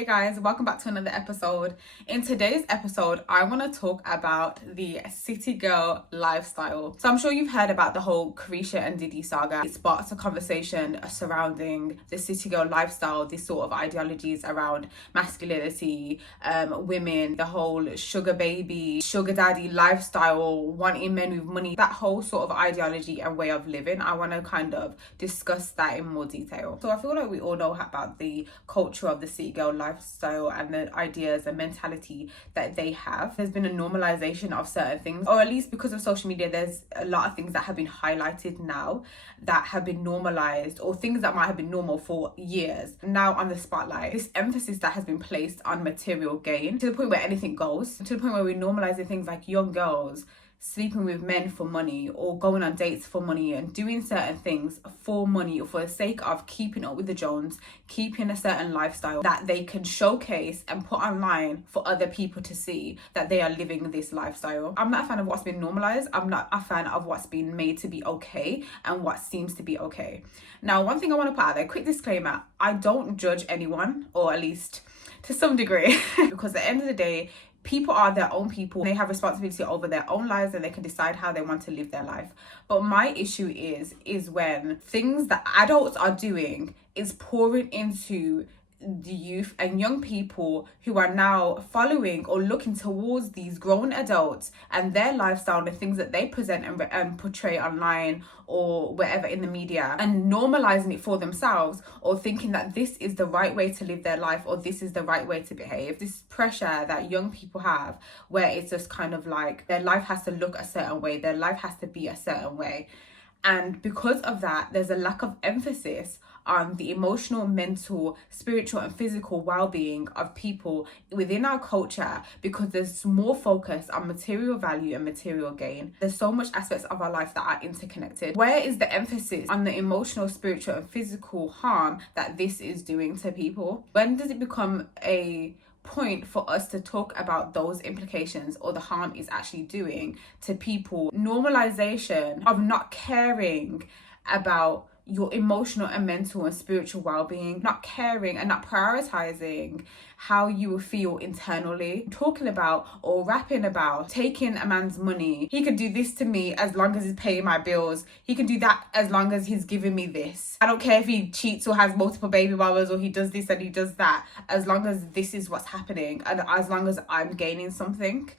Hey guys, welcome back to another episode. In today's episode, I want to talk about the city girl lifestyle. So I'm sure you've heard about the whole Carisha and Diddy saga. It sparked a conversation surrounding the city girl lifestyle, this sort of ideologies around masculinity, women, the whole sugar baby, sugar daddy lifestyle, wanting men with money, that whole sort of ideology and way of living. I want to kind of discuss that in more detail. So I feel like we all know about the culture of the city girl lifestyle and the ideas and mentality that they have. There's been a normalization of certain things, or at least because of social media, there's a lot of things that have been highlighted now that have been normalized, or things that might have been normal for years now on the spotlight. This emphasis that has been placed on material gain to the point where anything goes, to the point where we're normalizing things like young girls sleeping with men for money, or going on dates for money, and doing certain things for money or for the sake of keeping up with the Jones, keeping a certain lifestyle that they can showcase and put online for other people to see that they are living this lifestyle. I'm not a fan of what's been normalized. I'm not a fan of what's been made to be okay and what seems to be okay. Now, one thing I want to put out there, quick disclaimer, I don't judge anyone, or at least to some degree, because at the end of the day, people are their own people. They have responsibility over their own lives and they can decide how they want to live their life. But my issue is when things that adults are doing is pouring into the youth and young people who are now following or looking towards these grown adults and their lifestyle, the things that they present and portray online or wherever in the media, and normalizing it for themselves, or thinking that this is the right way to live their life, or this is the right way to behave. This pressure that young people have, where it's just kind of like their life has to look a certain way, their life has to be a certain way. And because of that, there's a lack of emphasis on the emotional, mental, spiritual and physical well-being of people within our culture, because there's more focus on material value and material gain. There's so much aspects of our life that are interconnected. Where is the emphasis on the emotional, spiritual and physical harm that this is doing to people? When does it become a point for us to talk about those implications or the harm it's actually doing to people? Normalization of not caring about your emotional and mental and spiritual well-being, not caring and not prioritizing how you will feel internally, talking about or rapping about taking a man's money. He could do this to me as long as he's paying my bills. He can do that as long as he's giving me this. I don't care if he cheats or has multiple baby mamas or he does this and he does that, as long as this is what's happening and as long as I'm gaining something.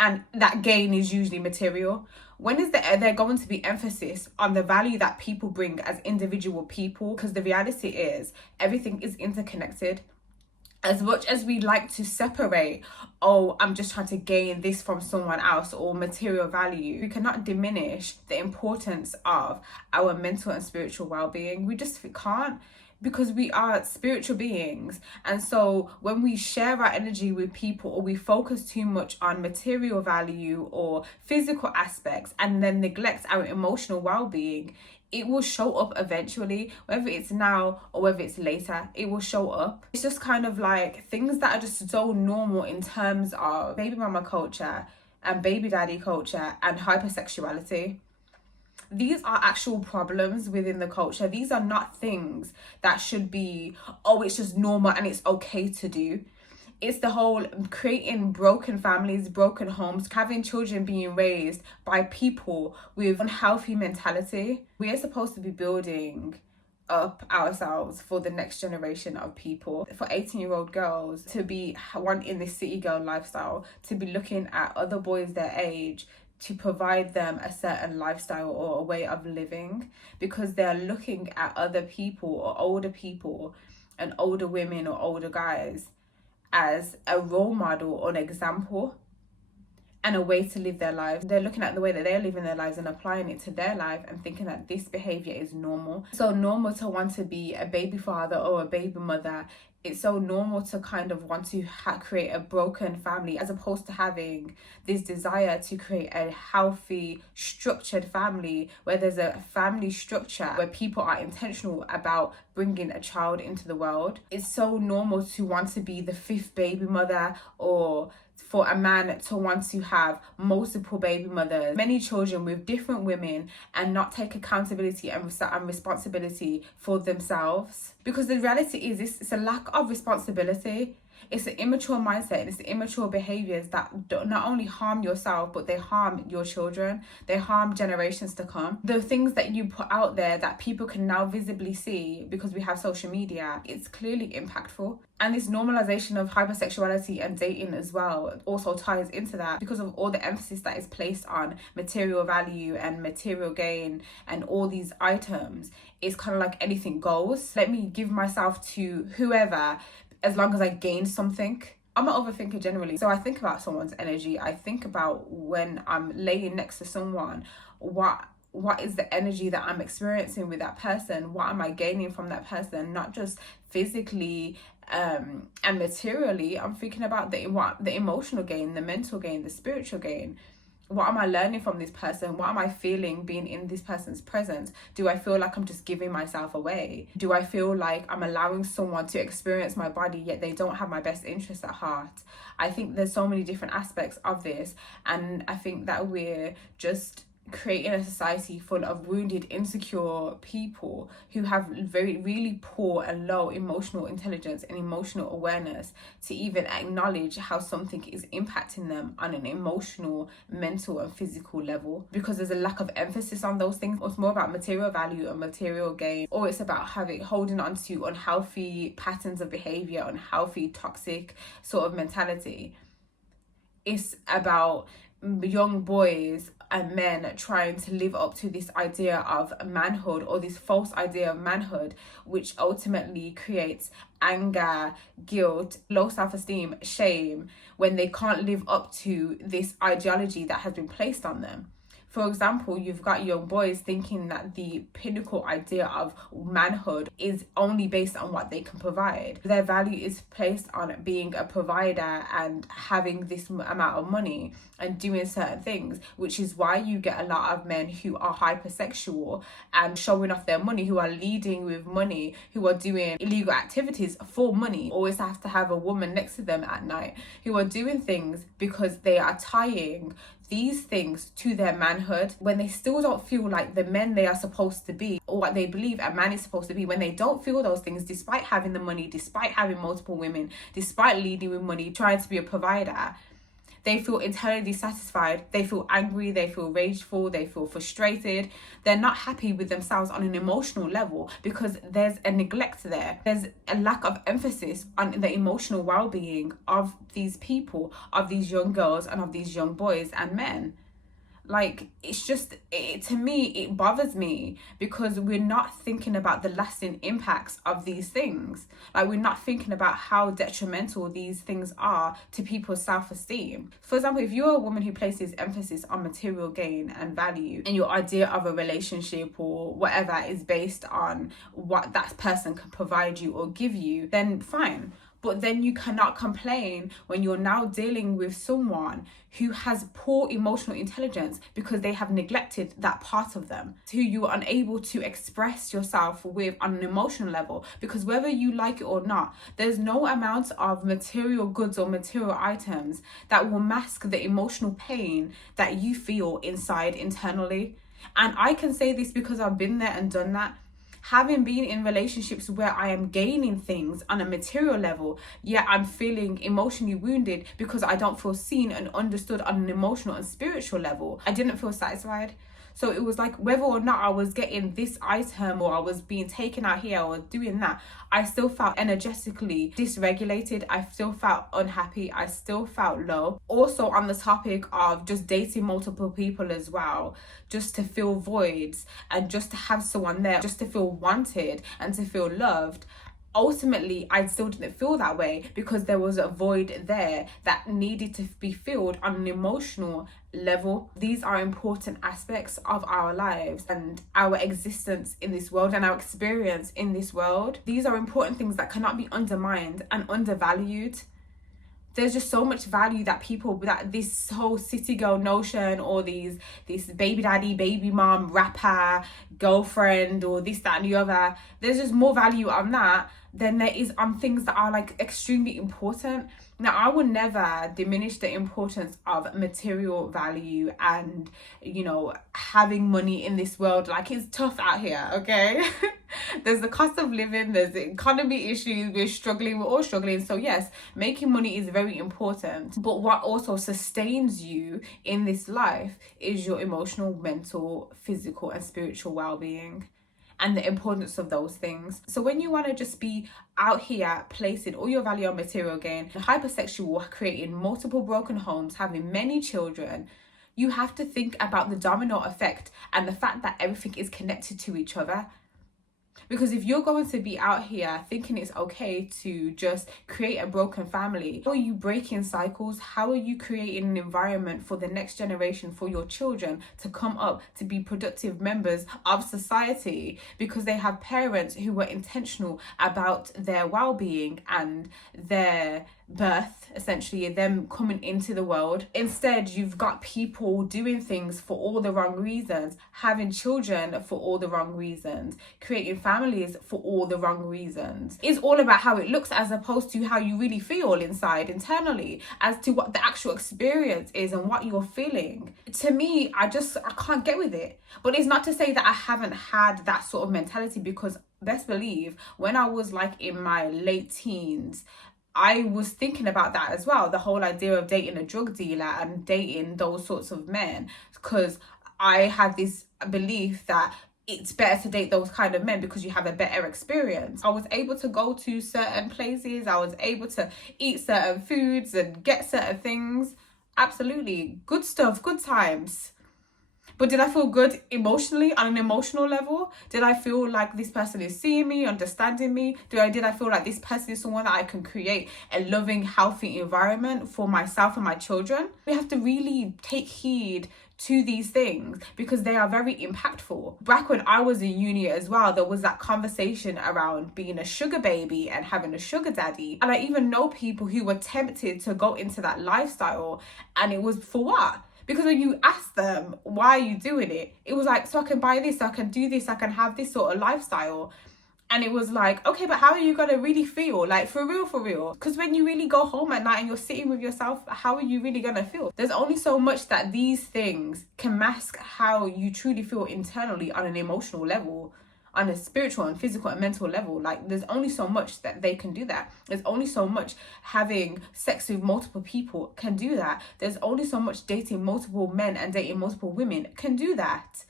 And that gain is usually material. When is there going to be emphasis on the value that people bring as individual people? Because the reality is everything is interconnected. As much as we like to separate, oh, I'm just trying to gain this from someone else, or material value, we cannot diminish the importance of our mental and spiritual well-being. We just can't, because we are spiritual beings. And so when we share our energy with people, or we focus too much on material value or physical aspects and then neglect our emotional well-being, it will show up eventually, whether it's now or whether it's later, it will show up. It's just kind of like things that are just so normal in terms of baby mama culture and baby daddy culture and hypersexuality. These are actual problems within the culture. These are not things that should be, oh, it's just normal and it's okay to do. It's the whole creating broken families, broken homes, having children being raised by people with unhealthy mentality. We are supposed to be building up ourselves for the next generation of people. For 18-year-old girls to be wanting this city girl lifestyle, to be looking at other boys their age, to provide them a certain lifestyle or a way of living, because they're looking at other people or older people and older women or older guys as a role model or an example and a way to live their lives. They're looking at the way that they're living their lives and applying it to their life and thinking that this behavior is normal. So normal to want to be a baby father or a baby mother. It's so normal to kind of want to create a broken family, as opposed to having this desire to create a healthy, structured family, where there's a family structure where people are intentional about bringing a child into the world. It's so normal to want to be the fifth baby mother, or for a man to want to have multiple baby mothers, many children with different women, and not take accountability and responsibility for themselves. Because the reality is this, it's a lack of responsibility. It's an immature mindset and it's the immature behaviors that not only harm yourself, but they harm your children. They harm generations to come. The things that you put out there that people can now visibly see because we have social media, it's clearly impactful. And this normalization of hypersexuality and dating as well also ties into that, because of all the emphasis that is placed on material value and material gain and all these items. It's kind of like anything goes. Let me give myself to whoever, as long as I gain something. I'm an overthinker generally. So I think about someone's energy. I think about when I'm laying next to someone, what is the energy that I'm experiencing with that person? What am I gaining from that person? Not just physically and materially. I'm thinking about the emotional gain, the mental gain, the spiritual gain. What am I learning from this person? What am I feeling being in this person's presence? Do I feel like I'm just giving myself away? Do I feel like I'm allowing someone to experience my body yet they don't have my best interest at heart? I think there's so many different aspects of this, and I think that we're just creating a society full of wounded, insecure people who have really poor and low emotional intelligence and emotional awareness to even acknowledge how something is impacting them on an emotional, mental and physical level, because there's a lack of emphasis on those things. It's more about material value and material gain, or it's about holding on to unhealthy patterns of behavior, unhealthy, toxic sort of mentality. It's about young boys and men trying to live up to this idea of manhood, or this false idea of manhood, which ultimately creates anger, guilt, low self-esteem, shame, when they can't live up to this ideology that has been placed on them. For example, you've got young boys thinking that the pinnacle idea of manhood is only based on what they can provide. Their value is placed on being a provider and having this amount of money and doing certain things, which is why you get a lot of men who are hypersexual and showing off their money, who are leading with money, who are doing illegal activities for money, always have to have a woman next to them at night, who are doing things because they are tying these things to their manhood, when they still don't feel like the men they are supposed to be, or what they believe a man is supposed to be. When they don't feel those things, despite having the money, despite having multiple women, despite leading with money, trying to be a provider, they feel internally dissatisfied, they feel angry, they feel rageful, they feel frustrated. They're not happy with themselves on an emotional level because there's a neglect there. There's a lack of emphasis on the emotional well-being of these people, of these young girls and of these young boys and men. Like, it's just, to me, it bothers me because we're not thinking about the lasting impacts of these things. Like, we're not thinking about how detrimental these things are to people's self-esteem. For example, if you're a woman who places emphasis on material gain and value, and your idea of a relationship or whatever is based on what that person can provide you or give you, then fine. But then you cannot complain when you're now dealing with someone who has poor emotional intelligence because they have neglected that part of them, who you are unable to express yourself with on an emotional level. Because whether you like it or not, there's no amount of material goods or material items that will mask the emotional pain that you feel inside internally. And I can say this because I've been there and done that. Having been in relationships where I am gaining things on a material level, yet I'm feeling emotionally wounded because I don't feel seen and understood on an emotional and spiritual level. I didn't feel satisfied. So it was like, whether or not I was getting this item or I was being taken out here or doing that, I still felt energetically dysregulated. I still felt unhappy. I still felt low. Also, on the topic of just dating multiple people as well, just to fill voids and just to have someone there, just to feel wanted and to feel loved. Ultimately, I still didn't feel that way because there was a void there that needed to be filled on an emotional level. These are important aspects of our lives and our existence in this world and our experience in this world. These are important things that cannot be undermined and undervalued. There's just so much value that this whole city girl notion, or this baby daddy, baby mom, rapper, girlfriend, or this, that and the other, there's just more value on that then there is things that are like extremely important. Now, I will never diminish the importance of material value and, you know, having money in this world. Like, it's tough out here, okay? There's the cost of living, there's the economy issues, we're all struggling. So yes, making money is very important. But what also sustains you in this life is your emotional, mental, physical, and spiritual well-being, and the importance of those things. So when you want to just be out here placing all your value on material gain, hypersexual, creating multiple broken homes, having many children, you have to think about the domino effect and the fact that everything is connected to each other. Because if you're going to be out here thinking it's okay to just create a broken family, how are you breaking cycles? How are you creating an environment for the next generation, for your children to come up to be productive members of society, because they have parents who were intentional about their well-being and their birth, essentially them coming into the world? Instead, you've got people doing things for all the wrong reasons, having children for all the wrong reasons, creating families for all the wrong reasons. It's all about how it looks as opposed to how you really feel inside, internally, as to what the actual experience is and what you're feeling. To me, I can't get with it. But it's not to say that I haven't had that sort of mentality, because best believe when I was like in my late teens, I was thinking about that as well, the whole idea of dating a drug dealer and dating those sorts of men, because I had this belief that it's better to date those kind of men because you have a better experience. I was able to go to certain places, I was able to eat certain foods and get certain things. Absolutely, good stuff, good times. But did I feel good emotionally, on an emotional level? Did I feel like this person is seeing me, understanding me? Did I feel like this person is someone that I can create a loving, healthy environment for myself and my children? We have to really take heed to these things because they are very impactful. Back when I was in uni as well, there was that conversation around being a sugar baby and having a sugar daddy. And I even know people who were tempted to go into that lifestyle, and it was for what? Because when you ask them, why are you doing it? It was like, so I can buy this, I can do this, I can have this sort of lifestyle. And it was like, okay, but how are you going to really feel? Like, for real? Because when you really go home at night and you're sitting with yourself, how are you really going to feel? There's only so much that these things can mask how you truly feel internally on an emotional level, on a spiritual and physical and mental level. Like, there's only so much that they can do that. There's only so much having sex with multiple people can do that. There's only so much dating multiple men and dating multiple women can do that.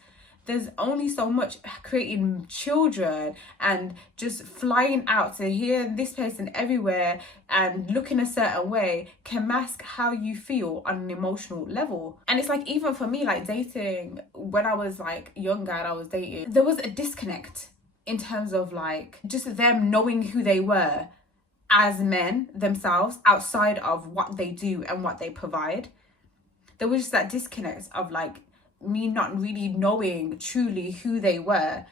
There's only so much creating children and just flying out to hear this person everywhere and looking a certain way can mask how you feel on an emotional level. And it's like, even for me, like dating, when I was like younger and I was dating, there was a disconnect in terms of like just them knowing who they were as men themselves outside of what they do and what they provide. There was just that disconnect of like me not really knowing truly who they were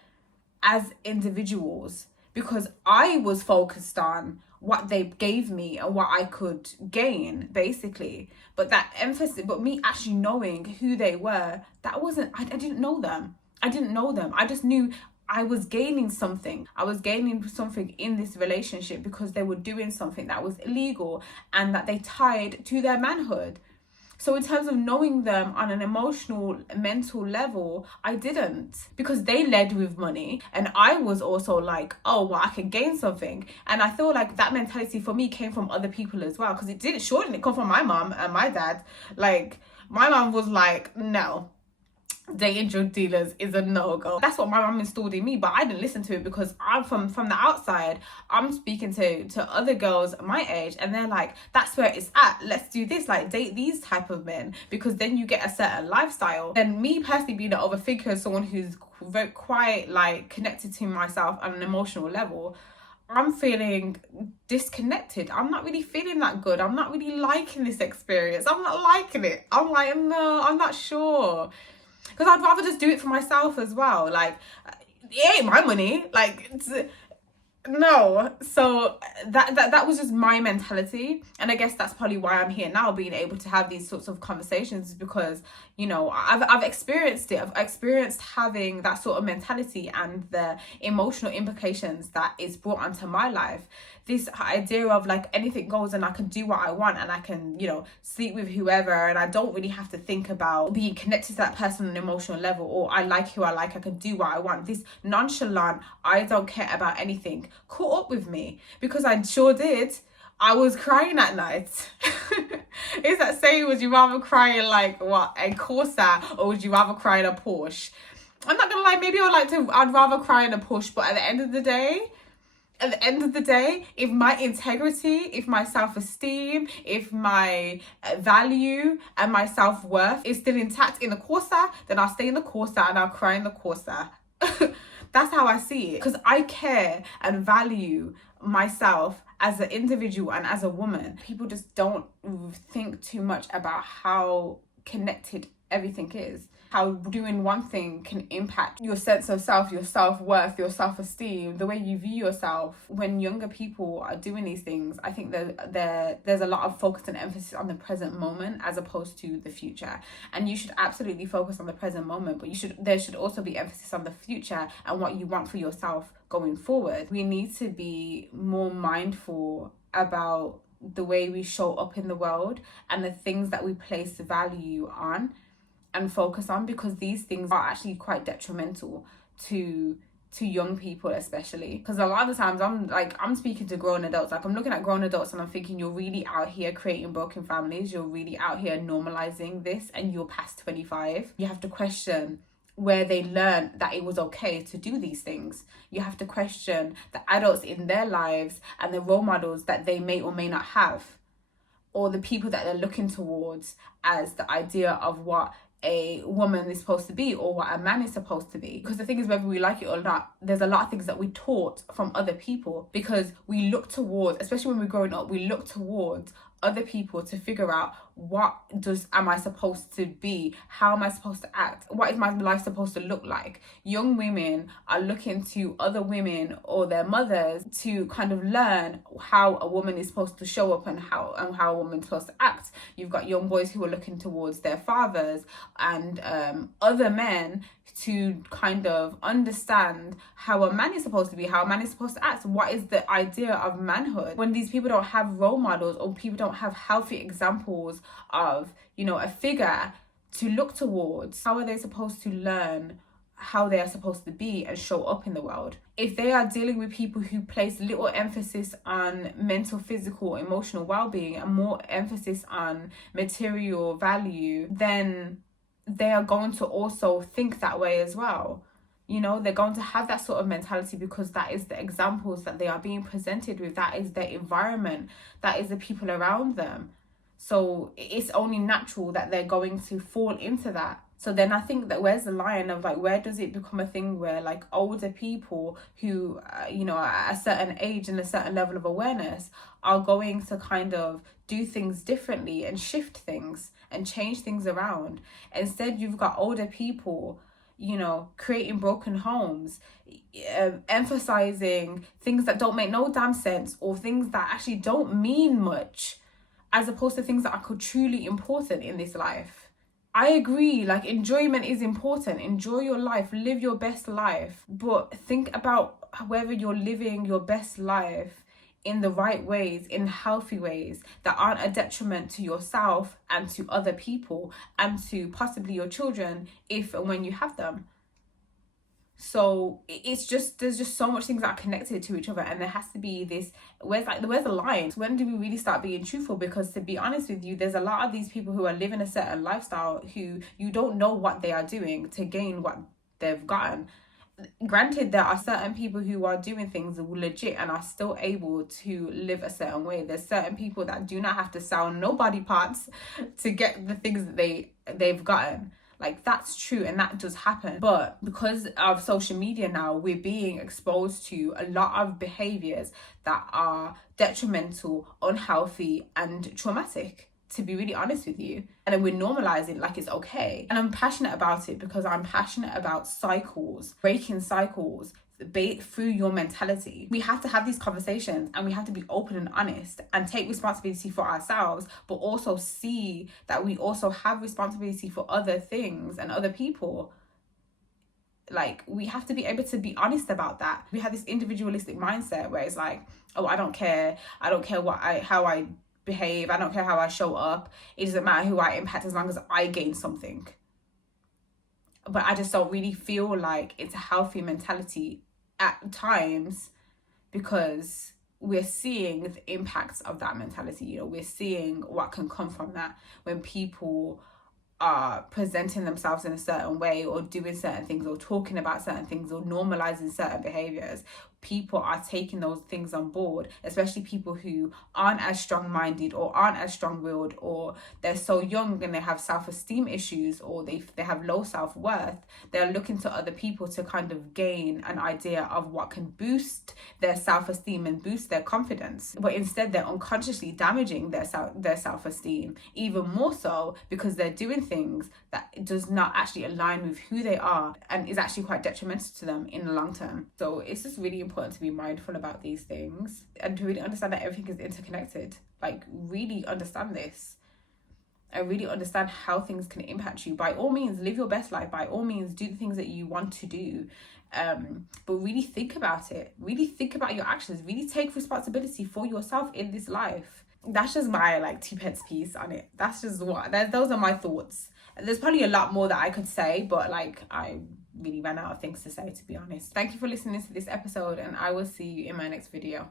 as individuals, because I was focused on what they gave me and what I could gain, basically. But that emphasis, but me actually knowing who they were, that wasn't, I didn't know them. I just knew I was gaining something. I was gaining something in this relationship because they were doing something that was illegal and that they tied to their manhood. So in terms of knowing them on an emotional, mental level, I didn't, because they led with money and I was also like, oh, well, I can gain something. And I feel like that mentality for me came from other people as well, because it didn't come from my mom and my dad. Like, my mom was like, no, dating drug dealers is a no-go. That's what my mom installed in me, but I didn't listen to it because I'm from the outside. I'm speaking to other girls my age and they're like, that's where it's at, let's do this, like date these type of men because then you get a certain lifestyle. And me personally being an overthinker, someone who's very quite like connected to myself on an emotional level, I'm feeling disconnected. I'm not really feeling that good. I'm not really liking this experience. I'm not liking it. I'm like, no, I'm not sure. Because I'd rather just do it for myself as well. Like, it ain't my money. Like, No. So that was just my mentality, and I guess that's probably why I'm here now, being able to have these sorts of conversations, because I've experienced it. I've experienced having that sort of mentality and the emotional implications that is brought onto my life. This idea of like anything goes and I can do what I want, and I can sleep with whoever, and I don't really have to think about being connected to that person on an emotional level, or I like who I like, I can do what I want. This nonchalant, I don't care about anything, caught up with me, because I sure did. I was crying at night. Is that saying, would you rather cry in like what, a Corsa, or would you rather cry in a Porsche? I'm not gonna lie, maybe I'd rather cry in a Porsche, but at the end of the day, if my integrity, if my self-esteem, if my value and my self-worth is still intact in the Corsa, then I'll stay in the Corsa and I'll cry in the Corsa. That's how I see it, because I care and value myself as an individual and as a woman. People just don't think too much about how connected everything is. How doing one thing can impact your sense of self, your self-worth, your self-esteem, the way you view yourself. When younger people are doing these things, I think there's a lot of focus and emphasis on the present moment as opposed to the future. And you should absolutely focus on the present moment, but there should also be emphasis on the future and what you want for yourself going forward. We need to be more mindful about the way we show up in the world and the things that we place value on and focus on, because these things are actually quite detrimental to young people, especially. Because a lot of the times I'm speaking to grown adults, like I'm looking at grown adults and I'm thinking, you're really out here creating broken families, you're really out here normalizing this, and you're past 25. You have to question where they learned that it was okay to do these things. You have to question the adults in their lives and the role models that they may or may not have, or the people that they're looking towards as the idea of what a woman is supposed to be or what a man is supposed to be. Because the thing is, whether we like it or not, there's a lot of things that we taught from other people, because we look towards, especially when we're growing up, we look towards other people to figure out, what am I supposed to be? How am I supposed to act? What is my life supposed to look like? Young women are looking to other women or their mothers to kind of learn how a woman is supposed to show up and how a woman is supposed to act. You've got young boys who are looking towards their fathers and other men to kind of understand how a man is supposed to be, how a man is supposed to act. What is the idea of manhood? When these people don't have role models, or people don't have healthy examples of, a figure to look towards, how are they supposed to learn how they are supposed to be and show up in the world? If they are dealing with people who place little emphasis on mental, physical, emotional well-being and more emphasis on material value, then they are going to also think that way as well. They're going to have that sort of mentality because that is the examples that they are being presented with. That is their environment. That is the people around them. So it's only natural that they're going to fall into that. So then I think that where's the line of like, where does it become a thing where like older people who, are at a certain age and a certain level of awareness are going to kind of do things differently and shift things and change things around. Instead, you've got older people, creating broken homes, emphasizing things that don't make no damn sense, or things that actually don't mean much, as opposed to things that are truly important in this life. I agree, like, enjoyment is important. Enjoy your life, live your best life, but think about whether you're living your best life in the right ways, in healthy ways that aren't a detriment to yourself and to other people and to possibly your children if and when you have them. So there's just so much things that are connected to each other, and there has to be this, where's the line? When do we really start being truthful? Because to be honest with you, there's a lot of these people who are living a certain lifestyle who you don't know what they are doing to gain what they've gotten. Granted, there are certain people who are doing things legit and are still able to live a certain way. There's certain people that do not have to sell no body parts to get the things that they've gotten. Like, that's true, and that does happen. But because of social media now, we're being exposed to a lot of behaviors that are detrimental, unhealthy, and traumatic, to be really honest with you. And then we're normalizing like it's okay. And I'm passionate about it because I'm passionate about cycles, breaking cycles, through your mentality. We have to have these conversations, and we have to be open and honest and take responsibility for ourselves, but also see that we also have responsibility for other things and other people. Like, we have to be able to be honest about that. We have this individualistic mindset where it's like, oh, I don't care how I behave, I don't care how I show up, it doesn't matter who I impact as long as I gain something. But I just don't really feel like it's a healthy mentality at times, because we're seeing the impacts of that mentality. You know, we're seeing what can come from that when people are presenting themselves in a certain way, or doing certain things, or talking about certain things, or normalizing certain behaviors. People are taking those things on board, especially people who aren't as strong-minded or aren't as strong-willed, or they're so young and they have self-esteem issues, or they have low self-worth. They're looking to other people to kind of gain an idea of what can boost their self-esteem and boost their confidence, but instead they're unconsciously damaging their self-esteem even more so, because they're doing things that does not actually align with who they are and is actually quite detrimental to them in the long term. So it's just really important to be mindful about these things and to really understand that everything is interconnected. Like, really understand this and really understand how things can impact you. By all means, live your best life. By all means, do the things that you want to do. But really think about it. Really think about your actions. Really take responsibility for yourself in this life. That's just my 2 pence piece on it. That's just those are my thoughts. There's probably a lot more that I could say, but I really ran out of things to say, to be honest. Thank you for listening to this episode, and I will see you in my next video.